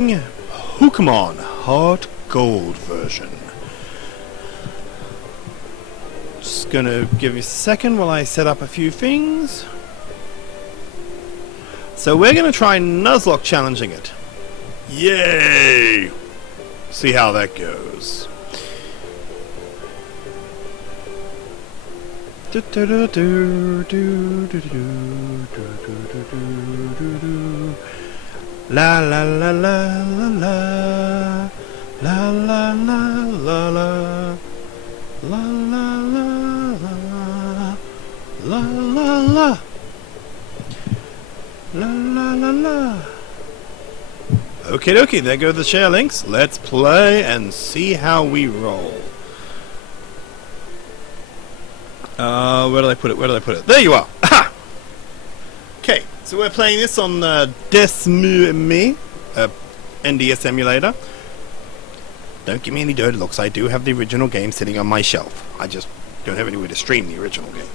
Pokemon Heart Gold version. Just gonna give you a second while I set up a few things. So we're gonna try Nuzlocke challenging it. Yay! See how that goes. La la la la la la la la la la la la la la la la la. Okie dokie, there go the share links. Let's play and see how we roll. Where did I put it? Where did I put it? There you are! Aha! Okay, so we're playing this on Desmu NDS emulator. Don't give me any dirty looks. I do have the original game sitting on my shelf. I just don't have anywhere to stream the original game.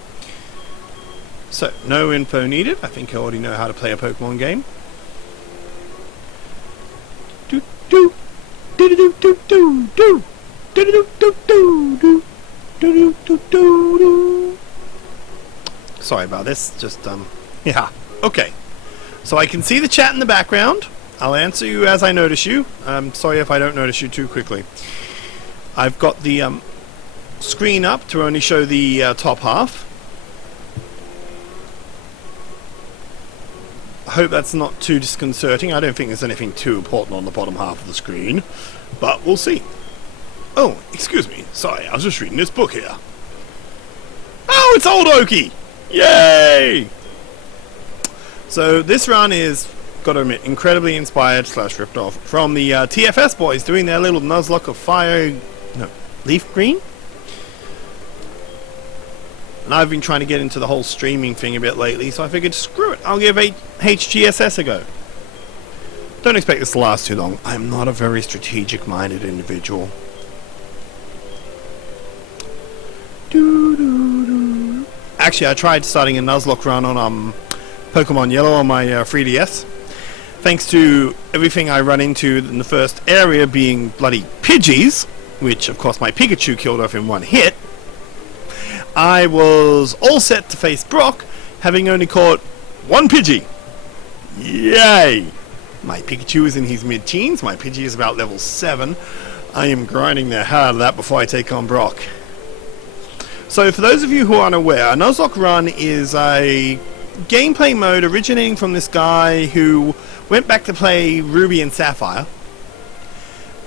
So, no info needed. I think I already know how to play a Pokemon game. Do do do do do do do do do do do do do do do do. Sorry about this. Just yeah. Okay. So I can see the chat in the background. I'll answer you as I notice you. I'm sorry if I don't notice you too quickly. I've got the screen up to only show the top half. I hope that's not too disconcerting. I don't think there's anything too important on the bottom half of the screen, but we'll see. Oh, excuse me. Sorry, I was just reading this book here. Oh, it's Old Okie! Yay! So this run is, gotta admit, incredibly inspired / ripped off from the TFS boys doing their little Nuzlocke of leaf green. And I've been trying to get into the whole streaming thing a bit lately, so I figured, screw it, I'll give HGSS a go. Don't expect this to last too long. I'm not a very strategic-minded individual. Actually, I tried starting a Nuzlocke run on Pokemon Yellow on my 3DS. Thanks to everything I run into in the first area being bloody Pidgeys, which of course my Pikachu killed off in one hit, I was all set to face Brock, having only caught one Pidgey. Yay! My Pikachu is in his mid-teens, my Pidgey is about level 7. I am grinding the hell out of that before I take on Brock. So for those of you who are unaware, a Nuzlocke run is a gameplay mode originating from this guy who went back to play Ruby and Sapphire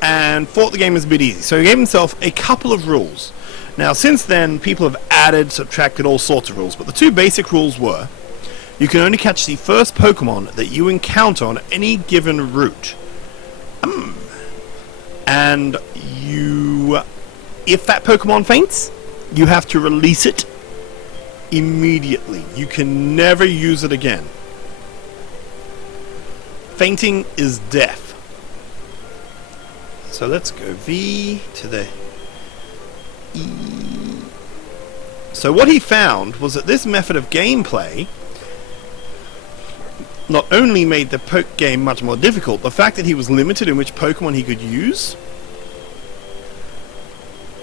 and thought the game was a bit easy. So he gave himself a couple of rules. Now since then, people have added, subtracted all sorts of rules, but the two basic rules were: you can only catch the first Pokemon that you encounter on any given route. And if that Pokemon faints, you have to release it immediately. You can never use it again. Fainting is death. So let's go V to the E. So what he found was that this method of gameplay not only made the poke game much more difficult, the fact that he was limited in which Pokemon he could use.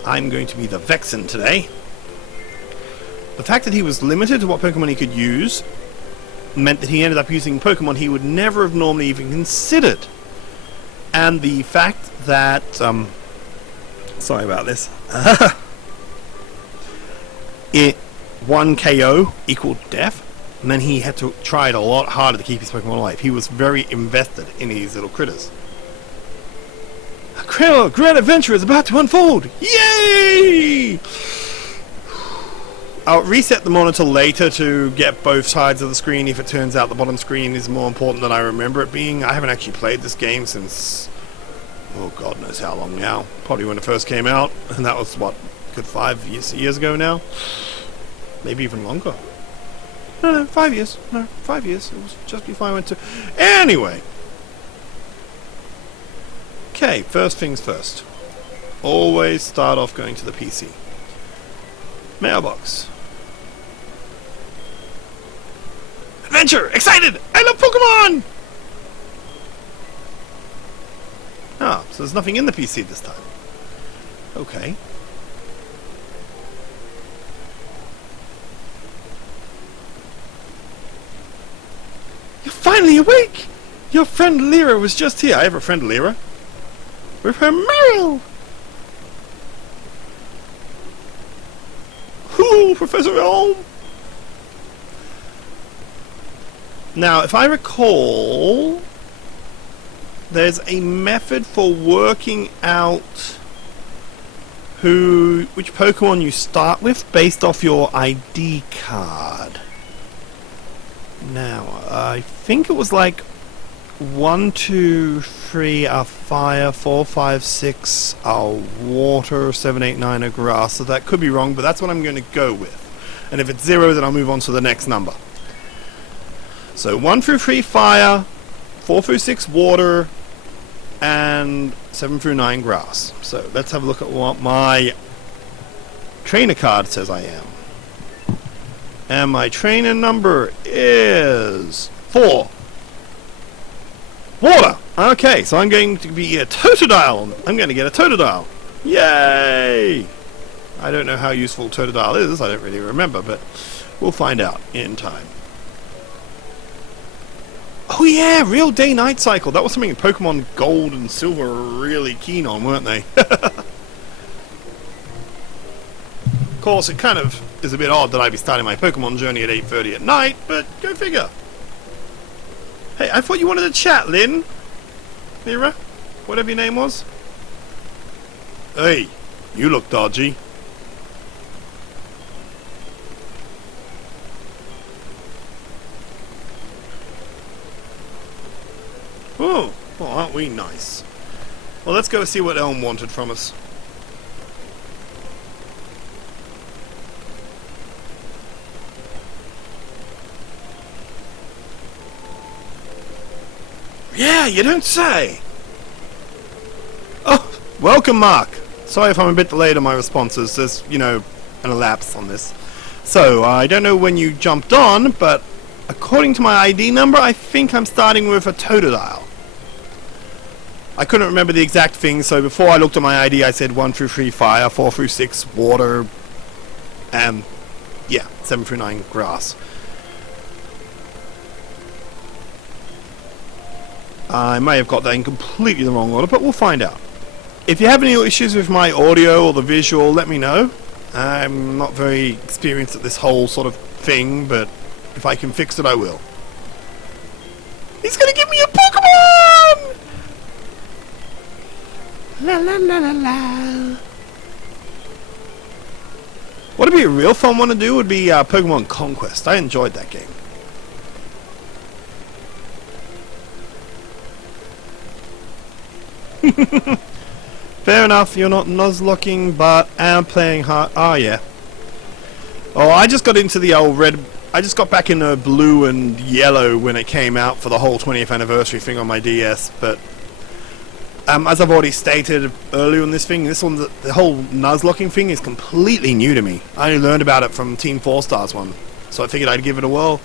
I'm going to be the Vexen today. The fact that he was limited to what Pokemon he could use meant that he ended up using Pokemon he would never have normally even considered. And the fact that sorry about this. One KO equaled death, and then he had to try it a lot harder to keep his Pokemon alive. He was very invested in these little critters. A great adventure is about to unfold! Yay! I'll reset the monitor later to get both sides of the screen if it turns out the bottom screen is more important than I remember it being. I haven't actually played this game since, oh god knows how long now. Probably when it first came out, and that was, what, good 5 years ago now? Maybe even longer. No, 5 years. No, 5 years. It was just before I went to... Anyway. Okay, first things first. Always start off going to the PC. Mailbox. Adventure! Excited! I love Pokemon! Ah, so there's nothing in the PC this time. Okay. You're finally awake! Your friend Lyra was just here. I have a friend Lyra. With her Meryl! Ooh, Professor Elm! Now, if I recall, there's a method for working out which Pokemon you start with based off your ID card. Now, I think it was like 1, 2, 3 are fire, 4, 5, 6 are water, 7, 8, 9 are grass. So that could be wrong, but that's what I'm going to go with. And if it's 0, then I'll move on to the next number. So 1 through 3 fire, 4 through 6 water, and 7 through 9 grass. So let's have a look at what my trainer card says I am. And my trainer number is 4. Water! Okay, so I'm going to be a Totodile. I'm going to get a Totodile. Yay! I don't know how useful Totodile is. I don't really remember, but we'll find out in time. Oh yeah, real day-night cycle. That was something Pokemon Gold and Silver were really keen on, weren't they? Of course, it kind of is a bit odd that I'd be starting my Pokemon journey at 8:30 at night, but go figure. Hey, I thought you wanted to chat, Lynn. Lyra? Whatever your name was. Hey, you look dodgy. Oh, well, aren't we nice? Well, let's go see what Elm wanted from us. Yeah, you don't say! Oh, welcome, Mark! Sorry if I'm a bit delayed on my responses. There's, you know, an elapse on this. So, I don't know when you jumped on, but according to my ID number, I think I'm starting with a Totodile. I couldn't remember the exact thing, so before I looked at my ID, I said 1 through 3 fire, 4 through 6 water, and yeah, 7 through 9 grass. I may have got that in completely the wrong order, but we'll find out. If you have any issues with my audio or the visual, let me know. I'm not very experienced at this whole sort of thing, but if I can fix it, I will. He's gonna give me a Pokemon! La la la la la. What would be a real fun one to do would be Pokemon Conquest. I enjoyed that game. Fair enough, you're not Nuzlocking, but I'm playing hard. Oh yeah. Oh, I just got into the old red. I just got back into blue and yellow when it came out for the whole 20th anniversary thing on my DS. But as I've already stated earlier in this thing, this one, the whole Nuzlocking thing is completely new to me. I only learned about it from Team 4 Stars one, so I figured I'd give it a whirl.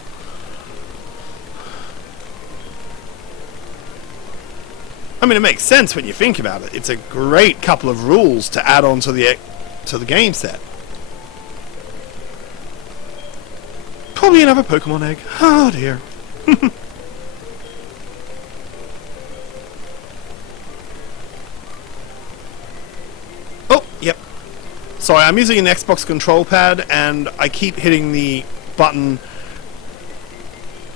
I mean, it makes sense when you think about it. It's a great couple of rules to add on to the game set. Probably another Pokemon egg. Oh dear. Oh, yep. Sorry, I'm using an Xbox control pad and I keep hitting the button.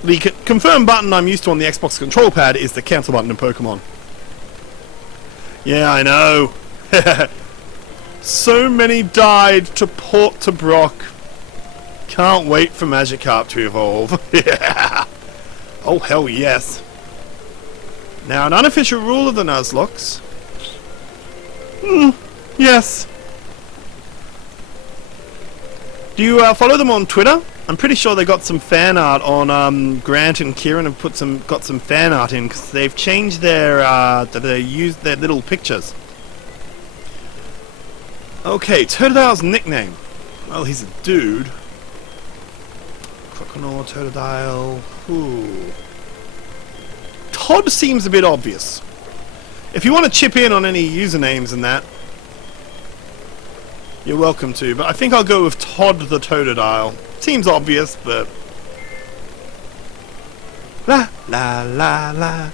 The confirm button I'm used to on the Xbox control pad is the cancel button in Pokemon. Yeah, I know. So many died to port to Brock. Can't wait for Magikarp to evolve. Yeah. Oh, hell yes. Now, an unofficial rule of the Nuzlocks. Yes. Do you follow them on Twitter? I'm pretty sure they got some fan art on Grant and Kieran have got some fan art in because they've changed their they used their little pictures. Okay, Totodile's nickname. Well, he's a dude. Croconaw, Totodile. Ooh. Todd seems a bit obvious. If you want to chip in on any usernames and that, you're welcome to. But I think I'll go with Todd the Totodile. Seems obvious, but... La la la la.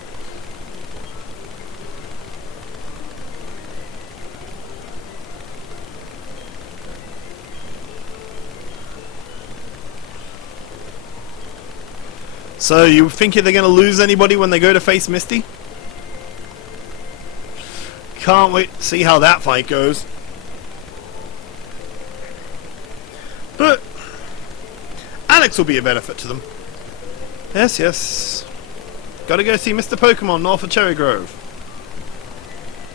So you think they're going to lose anybody when they go to face Misty? Can't wait to see how that fight goes. But Alex will be a benefit to them. Yes, yes. Gotta go see Mr. Pokemon north of Cherry Grove.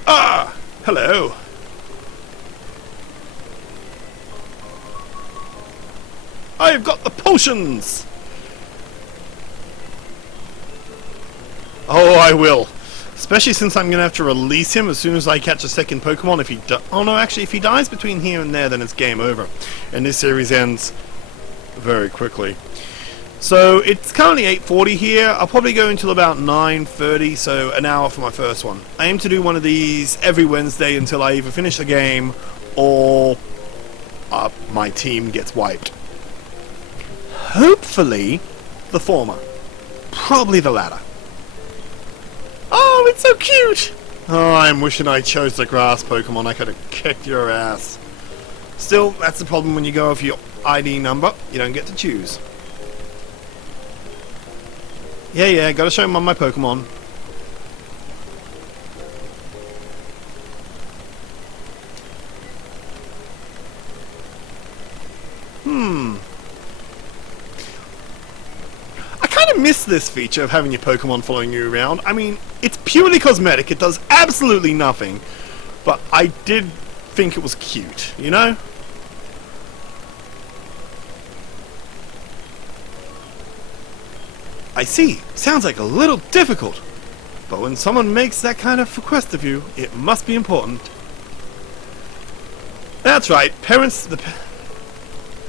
Ah! Hello. I've got the potions! Oh, I will. Especially since I'm going to have to release him as soon as I catch a second Pokemon. If he oh no, actually, if he dies between here and there, then it's game over. And this series ends very quickly. So, it's currently 8:40 here. I'll probably go until about 9:30, so an hour for my first one. I aim to do one of these every Wednesday until I either finish the game or my team gets wiped. Hopefully, the former. Probably the latter. Oh, it's so cute! Oh, I'm wishing I chose the grass Pokemon. I could have kicked your ass. Still, that's the problem when you go off your ID number. You don't get to choose. Yeah, gotta show them on my Pokemon. I kind of miss this feature of having your Pokemon following you around. I mean, it's purely cosmetic. It does absolutely nothing. But I did think it was cute, you know? I see. Sounds like a little difficult. But when someone makes that kind of request of you, it must be important. That's right. Parents,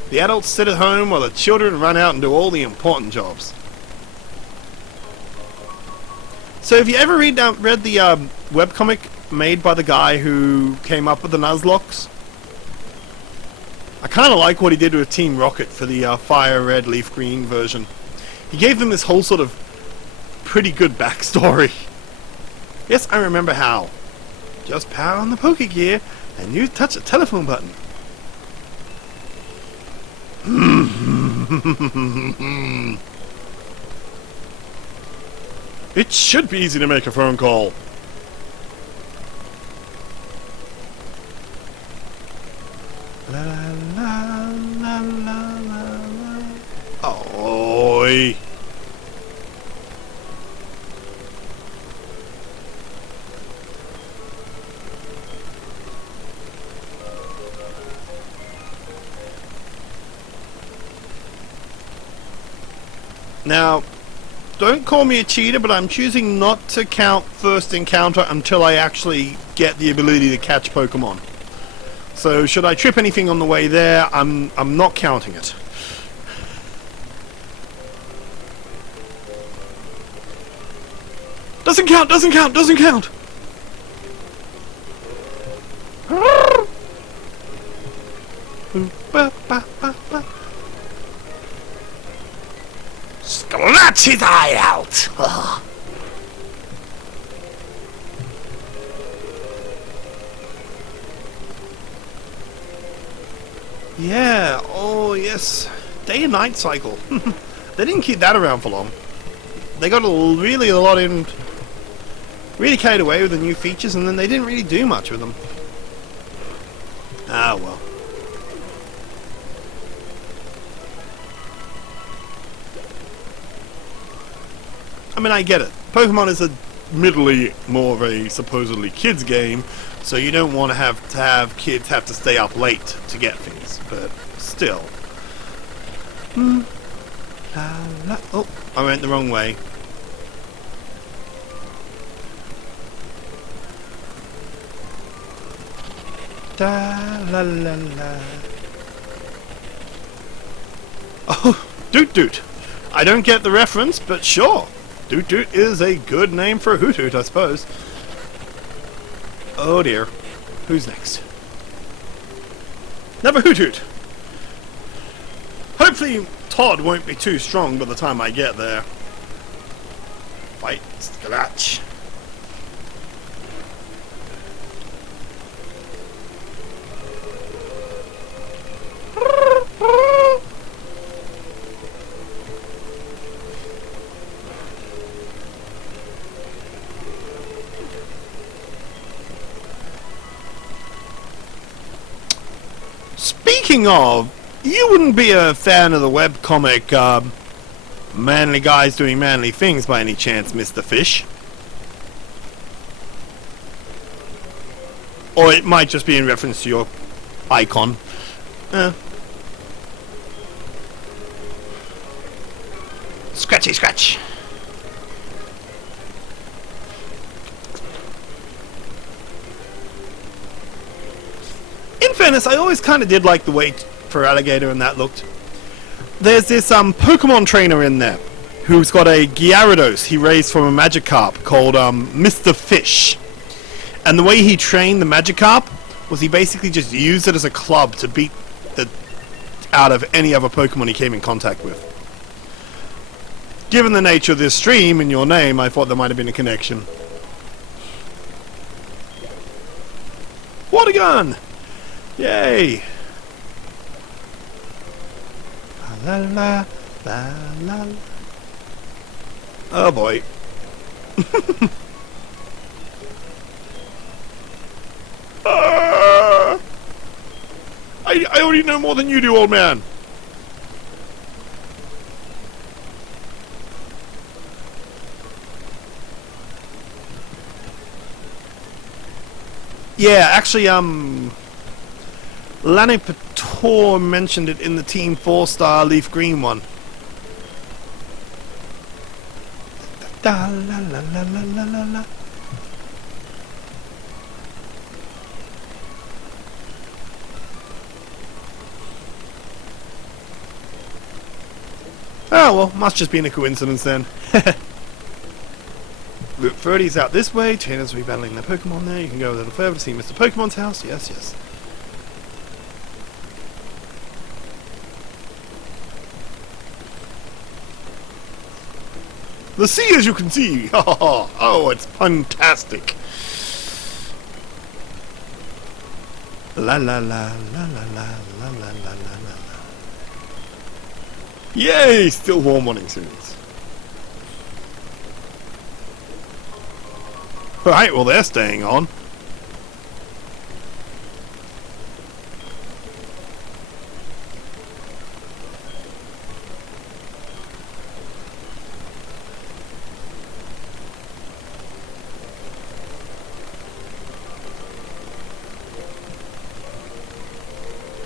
the adults sit at home while the children run out and do all the important jobs. So have you ever read the webcomic made by the guy who came up with the Nuzlocks? I kind of like what he did with Team Rocket for the Fire Red, Leaf Green version. He gave them this whole sort of pretty good backstory. Yes, I remember how. Just power on the Pokegear and you touch a telephone button. It should be easy to make a phone call. La la la la la la. Oi. Now, don't call me a cheater, but I'm choosing not to count first encounter until I actually get the ability to catch Pokemon. So, should I trip anything on the way there, I'm not counting it. Doesn't count, doesn't count, doesn't count! Scratch his eye out! Ugh. Yeah, oh yes. Day and night cycle. They didn't keep that around for long. They got really a lot in... Really carried away with the new features, and then they didn't really do much with them. Ah, well. I mean, I get it. Pokemon is admittedly more of a supposedly kids game, so you don't want to have kids have to stay up late to get things, but still. Oh, I went the wrong way. Da la la la. Oh, Doot Doot. I don't get the reference, but sure. Doot Doot is a good name for a Hoot Hoot, I suppose. Oh dear. Who's next? Never Hoot Hoot. Hopefully Todd won't be too strong by the time I get there. Fight Scratch. Speaking of, you wouldn't be a fan of the webcomic Manly Guys Doing Manly Things by any chance, Mr. Fish? Or it might just be in reference to your icon. Scratchy scratch. In fairness, I always kind of did like the way for Alligator and that looked. There's this Pokemon trainer in there who's got a Gyarados he raised from a Magikarp called Mr. Fish. And the way he trained the Magikarp was he basically just used it as a club to beat the out of any other Pokemon he came in contact with. Given the nature of this stream and your name, I thought there might have been a connection. Water gun! Yay! La la la la. Oh boy. I already know more than you do, old man. Yeah, actually, Lani Pator mentioned it in the Team 4-star Leaf Green one. Da la la la la la la la. Oh well, must just be a coincidence then. Route 30's out this way, trainers will be battling their Pokemon there, you can go a little further to see Mr. Pokemon's house, yes, yes. The sea, as you can see! Oh, it's fantastic! La la la la la la la la la la. Yay! Still warm morning series. Alright, well they're staying on.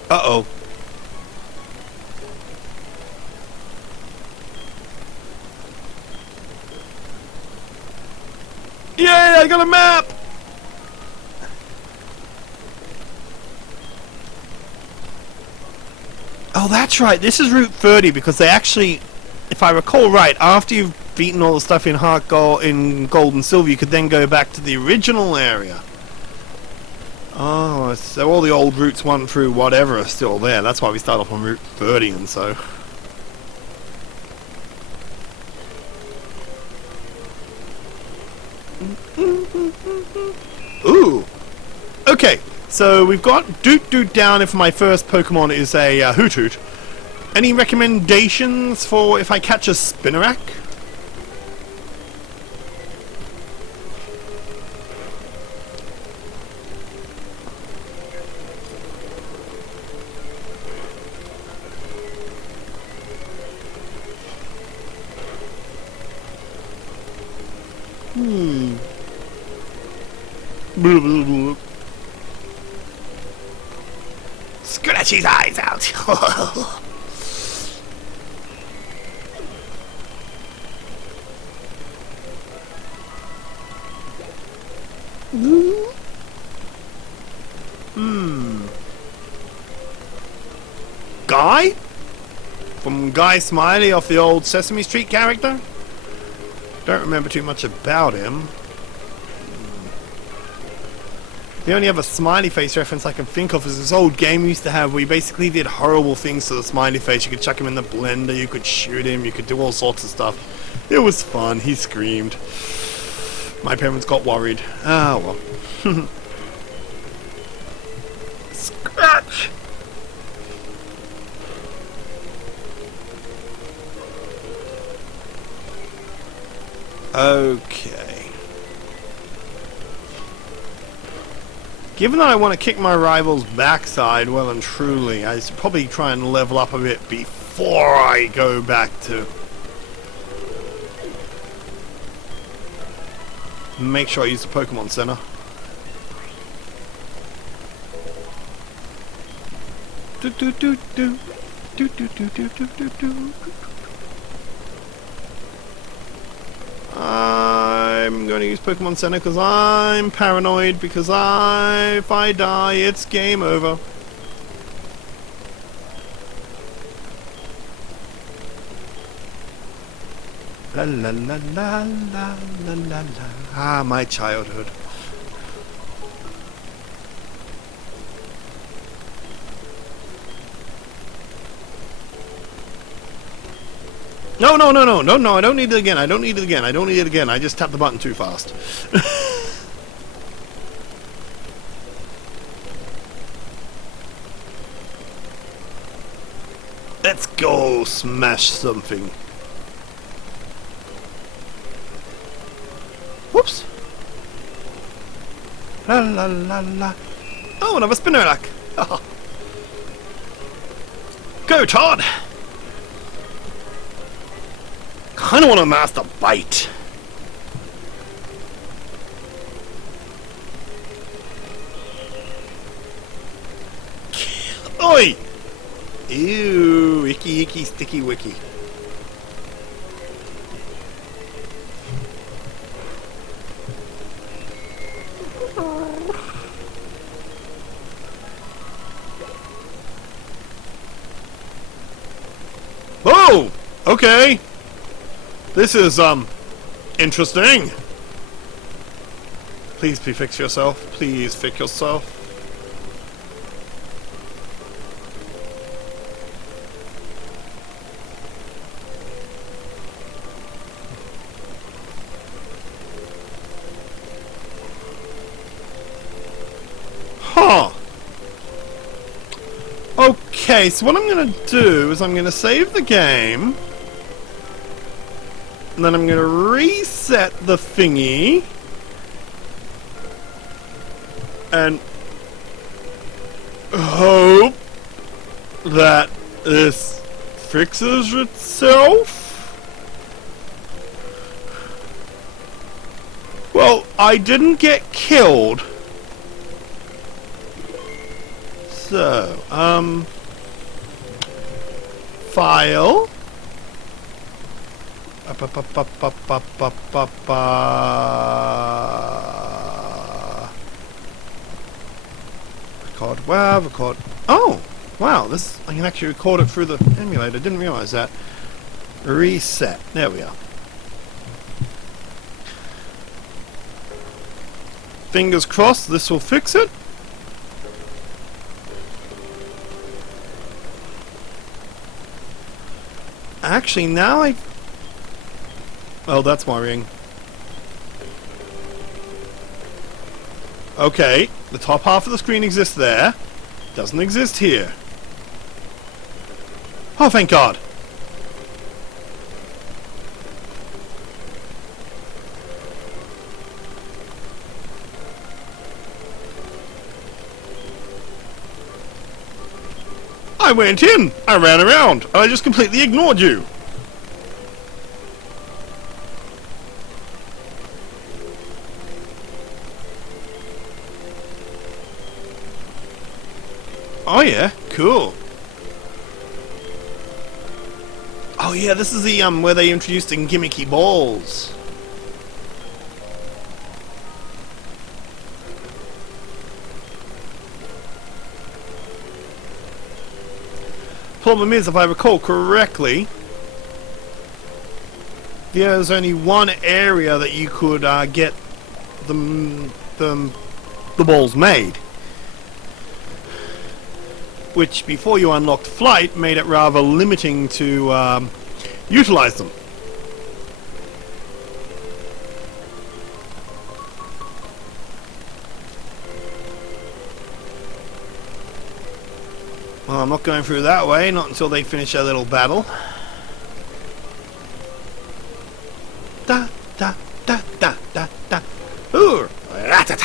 Uh-oh. Yay, I got a map! Oh, that's right, this is Route 30 because they actually, if I recall right, after you've beaten all the stuff in Heart Gold, in Gold and Silver, you could then go back to the original area. Oh, so all the old routes 1 through whatever are still there. That's why we start off on Route 30 and so. Ooh! Okay, so we've got Doot Doot down if my first Pokemon is a Hoot Hoot. Any recommendations for if I catch a Spinarak? Scratch his eyes out. Guy? From Guy Smiley off the old Sesame Street character? Don't remember too much about him. The only other smiley face reference I can think of is this old game we used to have where you basically did horrible things to the smiley face. You could chuck him in the blender, you could shoot him, you could do all sorts of stuff. It was fun. He screamed. My parents got worried. Ah, well. Scratch! Okay. Given that I want to kick my rival's backside well and truly, I should probably try and level up a bit before I go back to... Make sure I use the Pokemon Center. Do do do do do do do do do do do. I'm going to use Pokemon Center because I'm paranoid, because if I die, it's game over. La la la la la la la la. Ah, my childhood. No, no, no, no, no, no, I don't need it again, I don't need it again, I don't need it again, I just tapped the button too fast. Let's go smash something. Whoops. La la la la. Oh, another Spinarak. Go, Todd! Kinda want to master Bite. Oi! Ew, icky icky sticky wicky. Oh! Okay! This is, interesting. Please fix yourself. Please fix yourself. Huh. Okay, so what I'm gonna do is I'm gonna save the game. And then I'm going to reset the thingy. And hope that this fixes itself. Well, I didn't get killed. So, file. Record. Wow, record. Oh! Wow, this I can actually record it through the emulator. Didn't realize that. Reset. There we are. Fingers crossed this will fix it. Actually, now I... Oh, that's worrying. Okay, the top half of the screen exists there. Doesn't exist here. Oh, thank God. I went in! I ran around! I just completely ignored you! Oh yeah, cool. Oh yeah, this is the where they introduced the gimmicky balls. Problem is, if I recall correctly, there's only one area that you could get the the balls made. Which, before you unlocked flight, made it rather limiting to utilize them. Well, I'm not going through that way, not until they finish their little battle. Da da da da da da. Ooh! Ratata!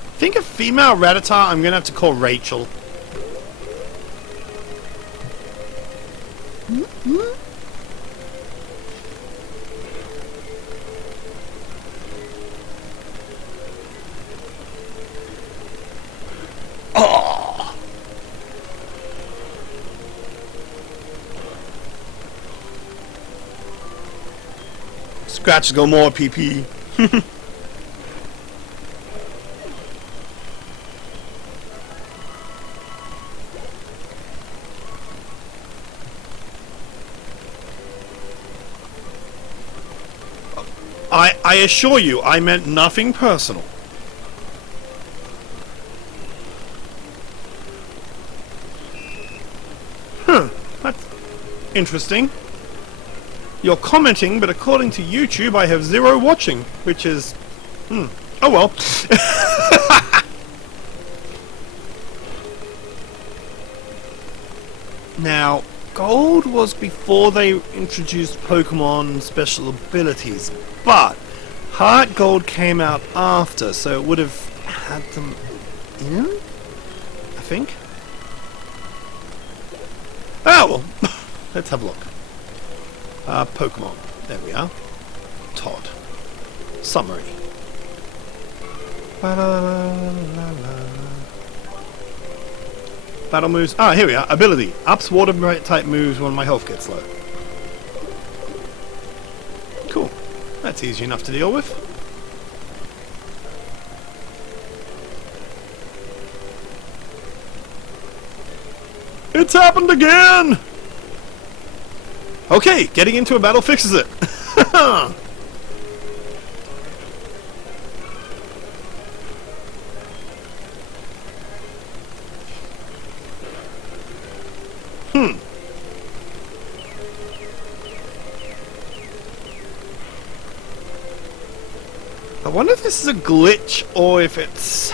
I think a female Rattata I'm gonna have to call Rachel. Oh! Scratches go more PP. I assure you, I meant nothing personal. Huh, that's interesting. You're commenting, but according to YouTube, I have 0 watching, which is... oh well. Now, Gold was before they introduced Pokemon special abilities, but Heart Gold came out after, so it would have had them in, I think. Oh, well, let's have a look. Pokemon, there we are. Todd. Summary. Battle moves. Ah, here we are. Ability. Ups water type moves when my health gets low. Cool. That's easy enough to deal with. It's happened again! Okay, getting into a battle fixes it. I wonder if this is a glitch or if it's...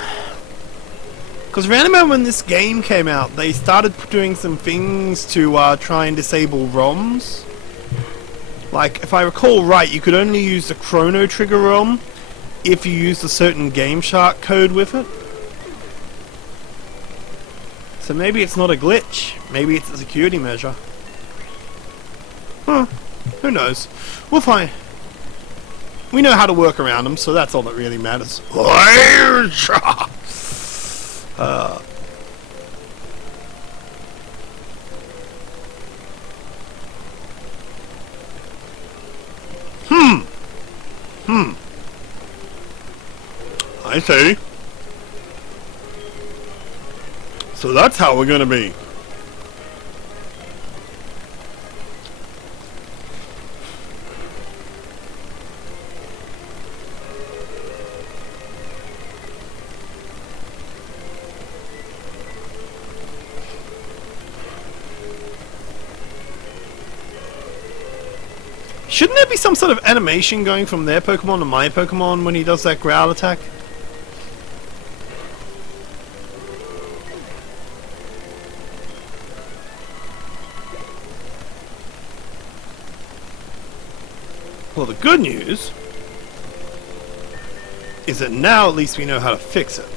Because around about when this game came out, they started doing some things to try and disable ROMs. Like, if I recall right, you could only use the Chrono Trigger ROM if you used a certain Game Shark code with it. So maybe it's not a glitch. Maybe it's a security measure. Huh. Who knows? We'll find... We know how to work around them, so that's all that really matters. I see. So that's how we're gonna be. Shouldn't there be some sort of animation going from their Pokemon to my Pokemon when he does that growl attack? Well, the good news is that now at least we know how to fix it.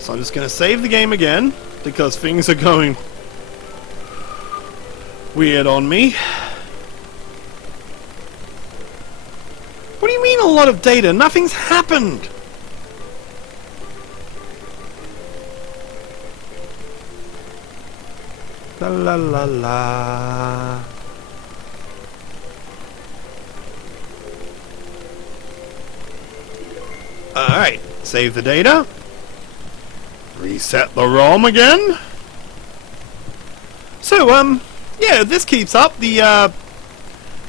So I'm just going to save the game again, because things are going weird on me. What do you mean a lot of data? Nothing's happened! La la la la. Alright, save the data. Reset the ROM again. So, yeah, yeah, if this keeps up, the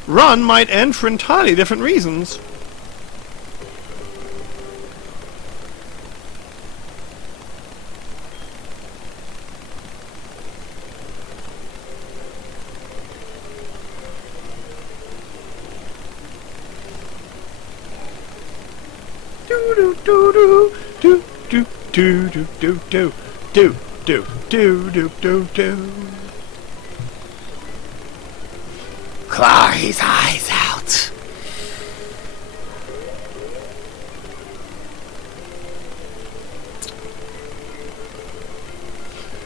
run might end for entirely different reasons. Do do do do do do do do do do do do do do do. Claw his eyes out.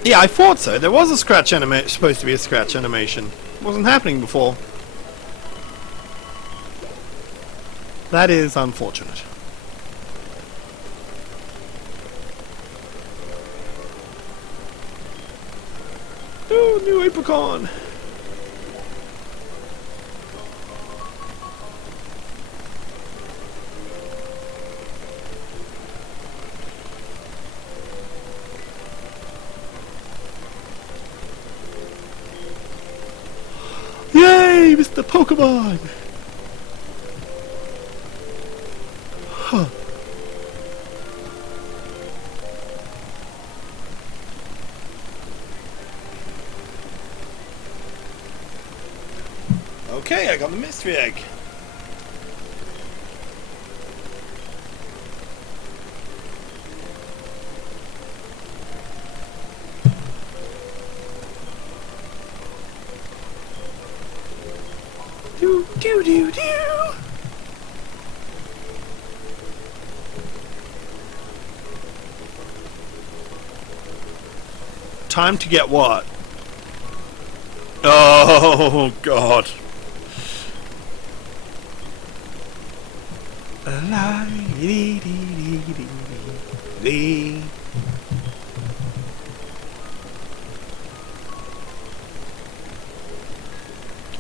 Yeah, I thought so. There was a scratch animation, supposed to be a scratch animation. It wasn't happening before. That is unfortunate. Oh, new apricot. Yay, Mr. Pokemon! Huh. Okay, I got the mystery egg. Do do do do. Time to get what? Oh God. La dee dee dee dee dee.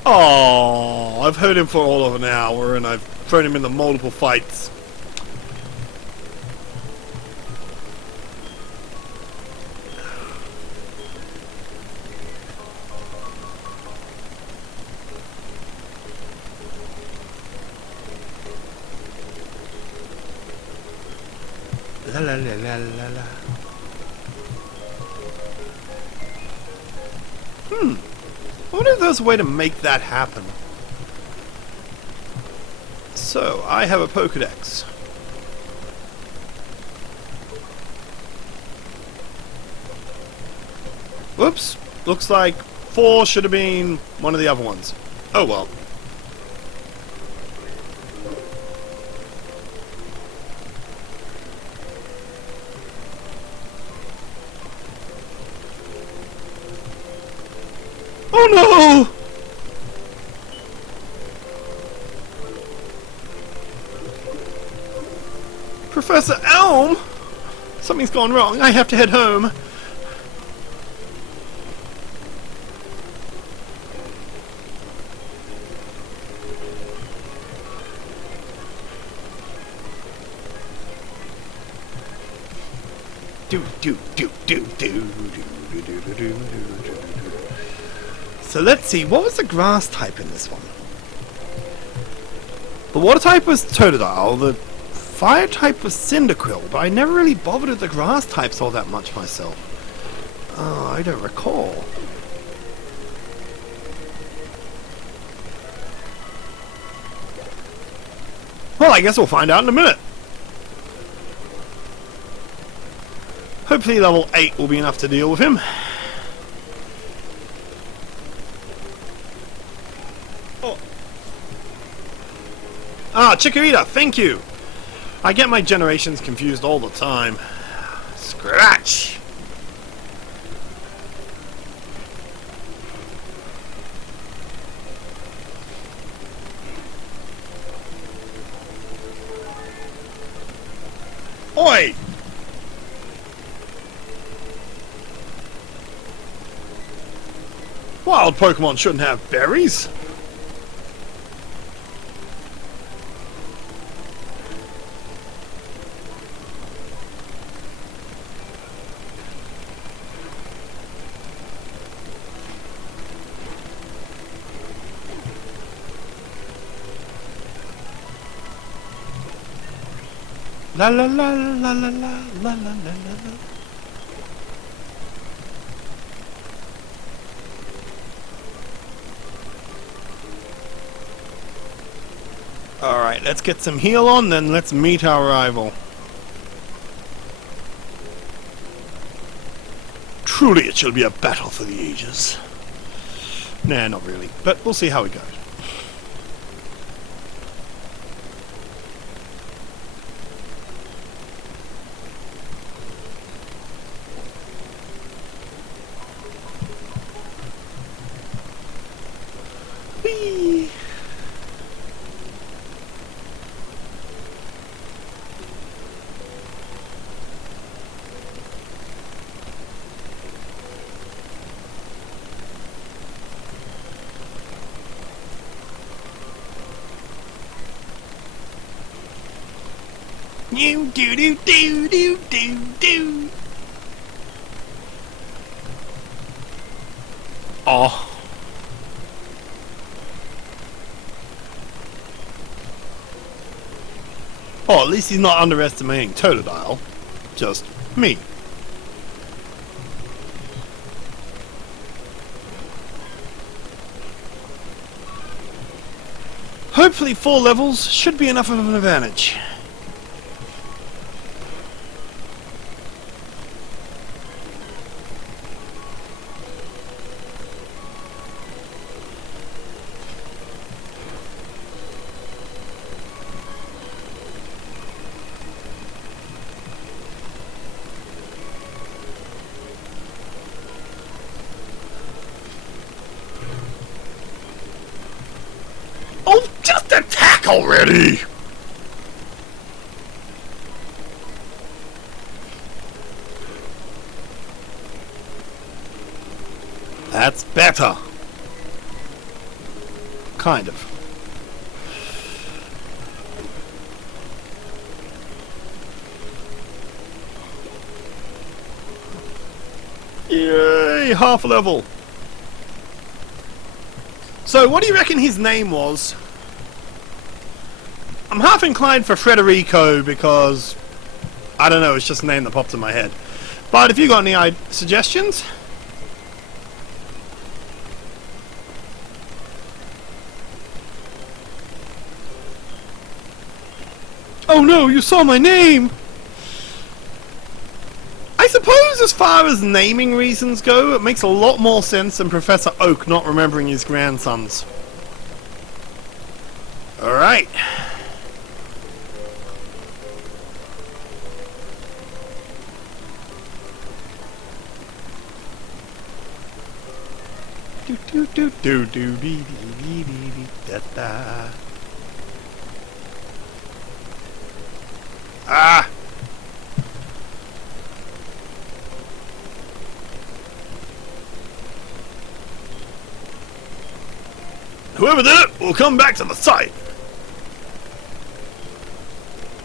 Oh, I've heard him for all of an hour, and I've thrown him into multiple fights. La la la la la la. I wonder if there's a way to make that happen. So, I have a Pokedex. Whoops. Looks like 4 should have been one of the other ones. Oh well. Oh no! Professor Elm! Something's gone wrong. I have to head home. Do do do do do do do do do do. So let's see, what was the grass type in this one? The water type was Totodile, the fire type was Cyndaquil, but I never really bothered with the grass types all that much myself. Oh, I don't recall. Well, I guess we'll find out in a minute. Hopefully level 8 will be enough to deal with him. Ah, Chikorita, thank you! I get my generations confused all the time. Scratch! Oi! Wild Pokemon shouldn't have berries. La la la la la la la la la la. Alright, let's get some heal on, then let's meet our rival. Truly it shall be a battle for the ages. Nah, not really, but we'll see how it goes. Whee! You do do do do do do. Oh. Oh, at least he's not underestimating Totodile. Just me. Hopefully 4 levels should be enough of an advantage. Oh, just attack already! That's better. Kind of. Yay, half a level. So, what do you reckon his name was? I'm half inclined for Frederico because, I don't know, it's just a name that popped in my head. But if you got any suggestions? Oh no, you saw my name! I suppose as far as naming reasons go, it makes a lot more sense than Professor Oak not remembering his grandsons. Alright. Do do do do do dee dee dee dee da da. Ah! Whoever did it will come back to the site.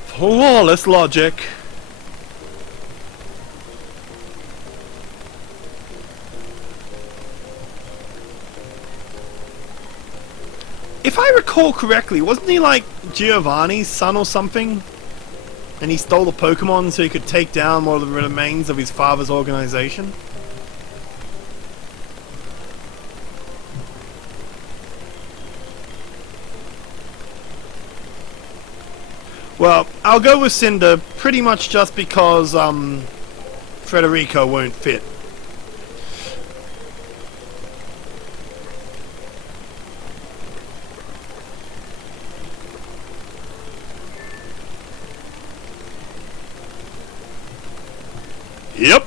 Flawless logic. If I recall correctly, wasn't he like Giovanni's son or something? And he stole the Pokemon so he could take down one of the remains of his father's organization? Well, I'll go with Cinder pretty much just because Frederico won't fit. Yep.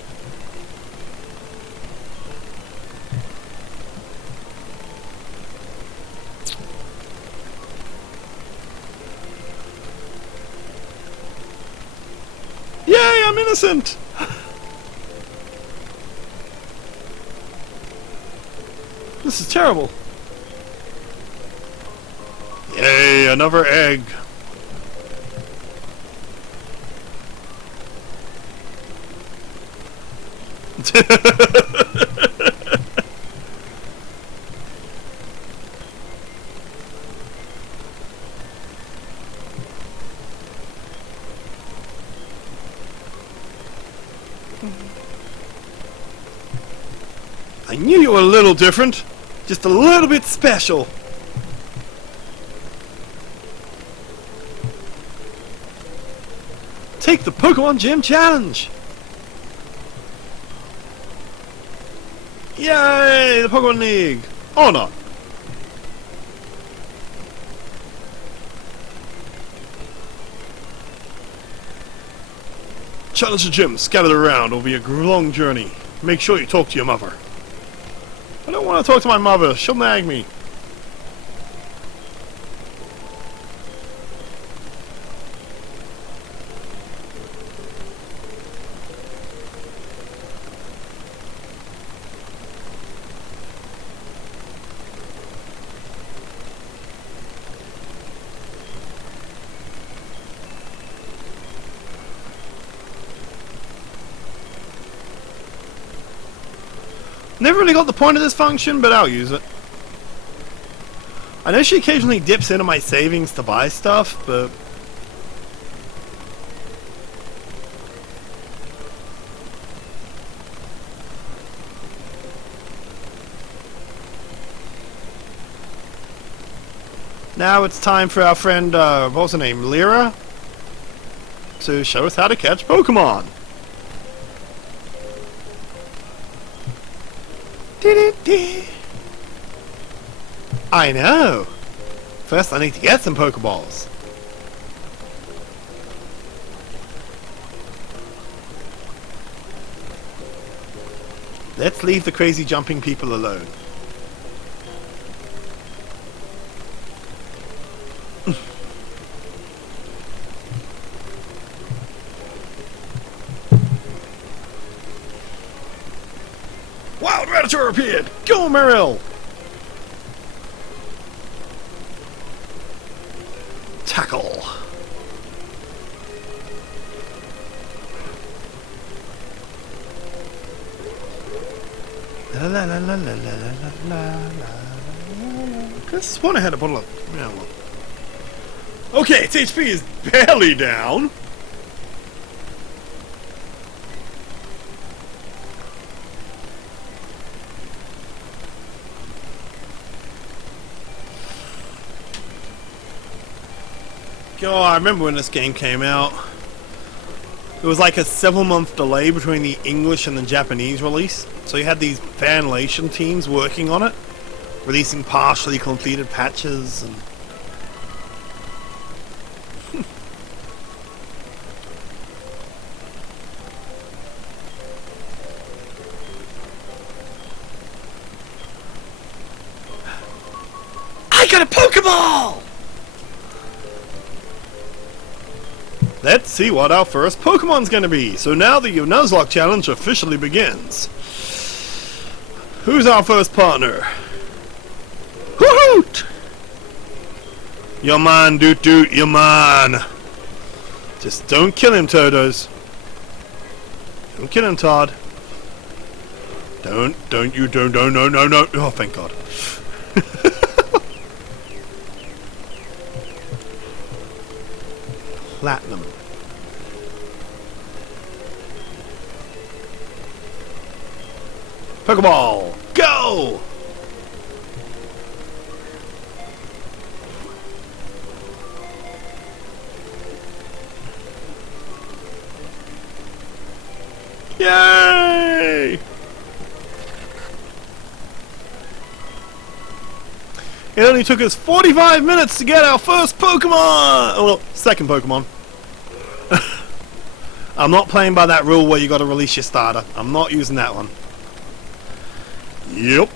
Yay, I'm innocent! This is terrible. Yay, another egg. I knew you were a little different. Just a little bit special. Take the Pokemon Gym Challenge! Yay! The Pokemon League! Or not. Challenge the gym, scattered around. It'll be a long journey. Make sure you talk to your mother. I don't want to talk to my mother. She'll nag me. Never really got the point of this function, but I'll use it. I know she occasionally dips into my savings to buy stuff, but... Now it's time for our friend, what was her name, Lyra? To show us how to catch Pokemon. I know. First I need to get some Pokeballs. Let's leave the crazy jumping people alone. Wild Radiator appeared! Go, Marill! Tackle! La la la la la la la la la. I could sworn I had a bottle of... Yeah, well. Okay, its HP is barely down. God, I remember when this game came out. There was like a 7-month delay between the English and the Japanese release. So you had these fanlation teams working on it, releasing partially completed patches and... I got a Pokeball! Let's see what our first Pokemon's gonna be. So now the Nuzlocke challenge officially begins. Who's our first partner? Hoot! You're mine, doot doot, you're mine. Just don't kill him, Todos. Don't kill him, Todd. Don't, no. Oh, thank God. Platinum. Pokeball, go! Yay! It only took us 45 minutes to get our first Pokemon! Well, second Pokemon. I'm not playing by that rule where you gotta release your starter. I'm not using that one. Yep.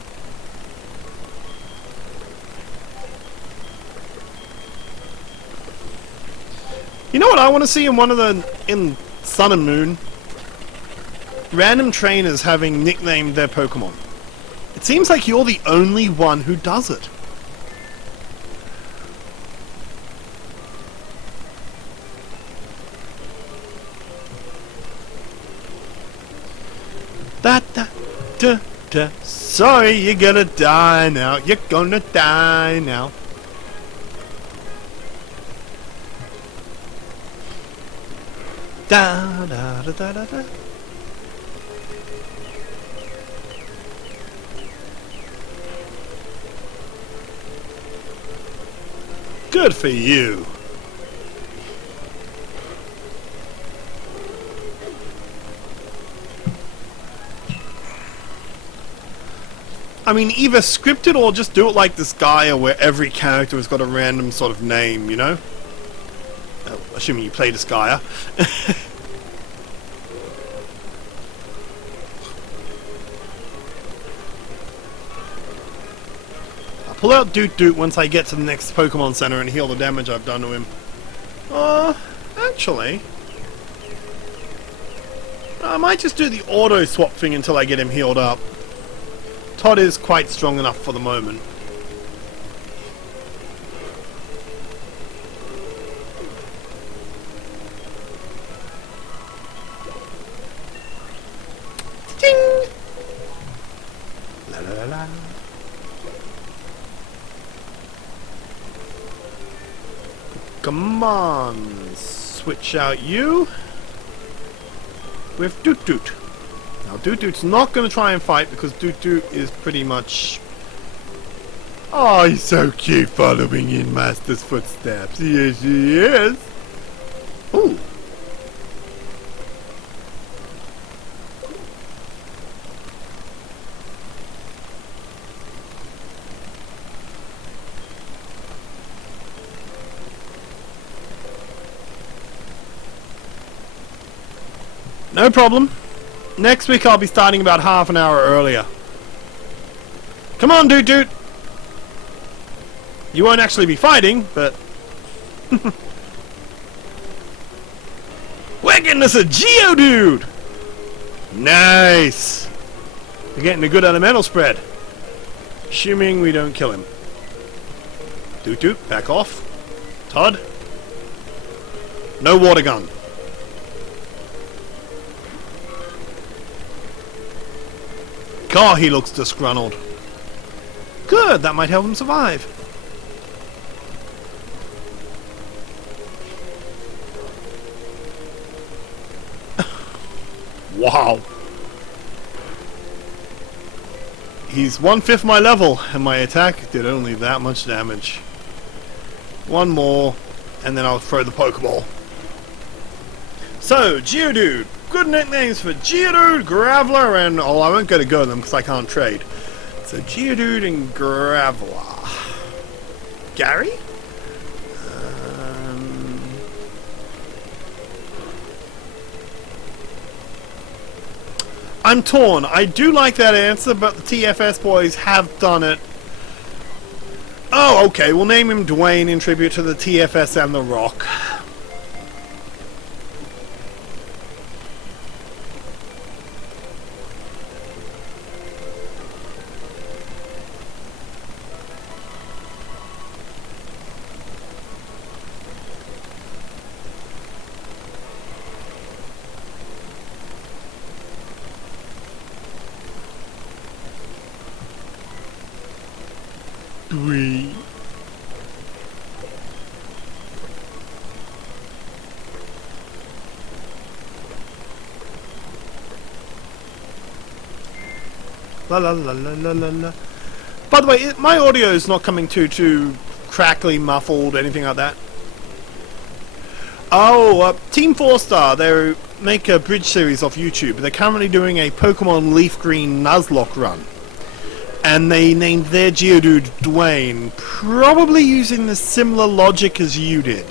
You know what I want to see in one of the... in Sun and Moon? Random trainers having nicknamed their Pokemon. It seems like you're the only one who does it. Sorry, you're gonna die now. You're gonna die now. Da da da da da da. Good for you. I mean, either script it or just do it like this Gaia where every character has got a random sort of name, you know? Assuming you play this Gaia. I'll pull out Doot Doot once I get to the next Pokemon Center and heal the damage I've done to him. Actually... I might just do the auto swap thing until I get him healed up. Todd is quite strong enough for the moment. Ding! La la la la. Come on, switch out you with Doot Doot. Now Doot Doot's not going to try and fight because Doot Doot is pretty much... Oh, he's so cute following in Master's footsteps. Yes, he is. Ooh. No problem. Next week I'll be starting about half an hour earlier. Come on, Doot Doot! You won't actually be fighting, but... We're getting us a Geodude! Nice! We're getting a good elemental spread. Assuming we don't kill him. Doot Doot, back off. Todd? No water gun. God, he looks disgruntled. Good, that might help him survive. Wow. He's 1/5 my level, and my attack did only that much damage. One more, and then I'll throw the Pokeball. So, Geodude. Good nicknames for Geodude, Graveler, and... Oh, I won't go to them because I can't trade. So, Geodude and Graveler. Gary? I'm torn. I do like that answer, but the TFS boys have done it. Oh, okay. We'll name him Dwayne in tribute to the TFS and the Rock. Dwayne. La la la la la la la. By the way, my audio is not coming too crackly, muffled, anything like that. Oh, Team 4-Star, they make a bridge series off YouTube. They're currently doing a Pokemon Leaf Green Nuzlocke run. And they named their Geodude Dwayne, probably using the similar logic as you did.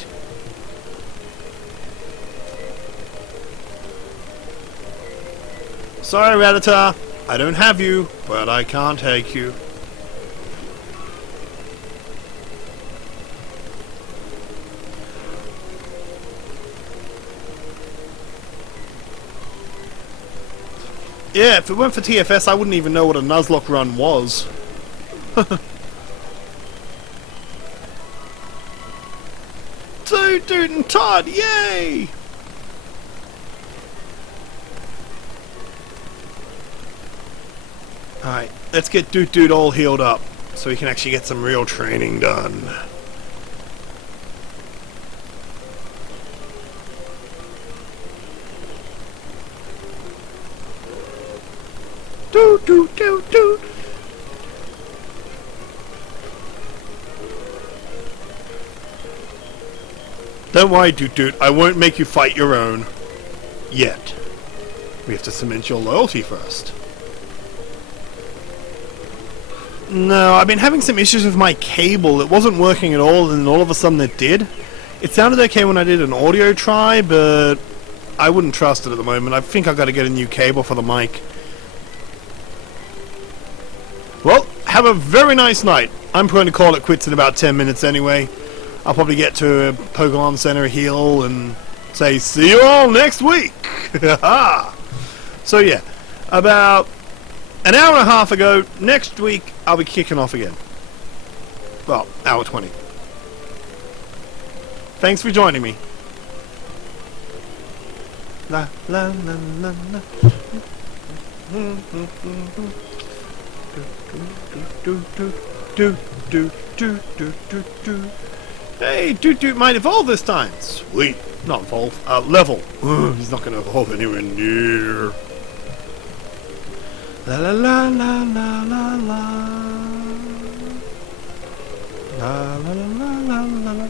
Sorry, Rattata, I don't have you, but I can't take you. Yeah, if it weren't for TFS, I wouldn't even know what a Nuzlocke run was. Doot Doot and Todd, yay! Alright, let's get Doot Doot all healed up, so we can actually get some real training done. Doot Doot Doot Doot. Don't worry, Doot Doot. I won't make you fight your own. Yet. We have to cement your loyalty first. No, I've been having some issues with my cable. It wasn't working at all, and all of a sudden it did. It sounded okay when I did an audio try, but I wouldn't trust it at the moment. I think I've got to get a new cable for the mic. Well, have a very nice night. I'm going to call it quits in about 10 minutes anyway. I'll probably get to a Pokemon Center heal and say, see you all next week! So yeah, about an hour and a half ago, next week, I'll be kicking off again. Well, hour 20. Thanks for joining me. La la la la la. Hey, Doot Doot might evolve this time. Sweet. Not evolve. Level. He's not going to evolve anywhere near. La la la la la la la. La la la la la la.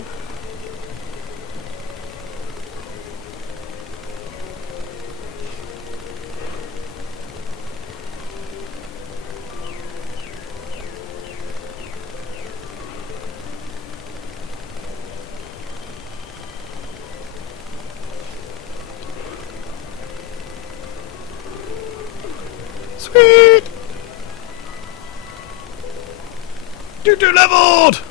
Sweet! Doot Doot leveled!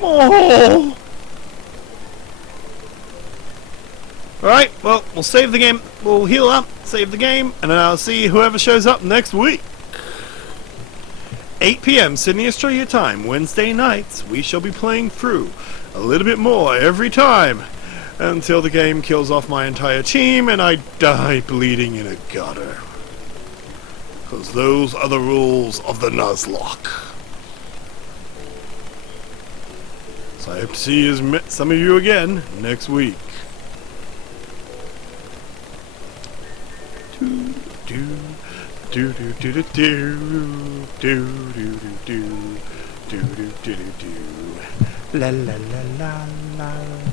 Oh! Alright, well, we'll save the game. We'll heal up, save the game, and then I'll see whoever shows up next week. 8 p.m. Sydney Australia time, Wednesday nights, we shall be playing through a little bit more every time until the game kills off my entire team and I die bleeding in a gutter. Because those are the rules of the Nuzlocke. So I hope to see some of you again next week. Do do do do do do do do do do do do la la la la la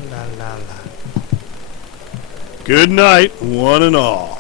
la la la. Good night, one and all.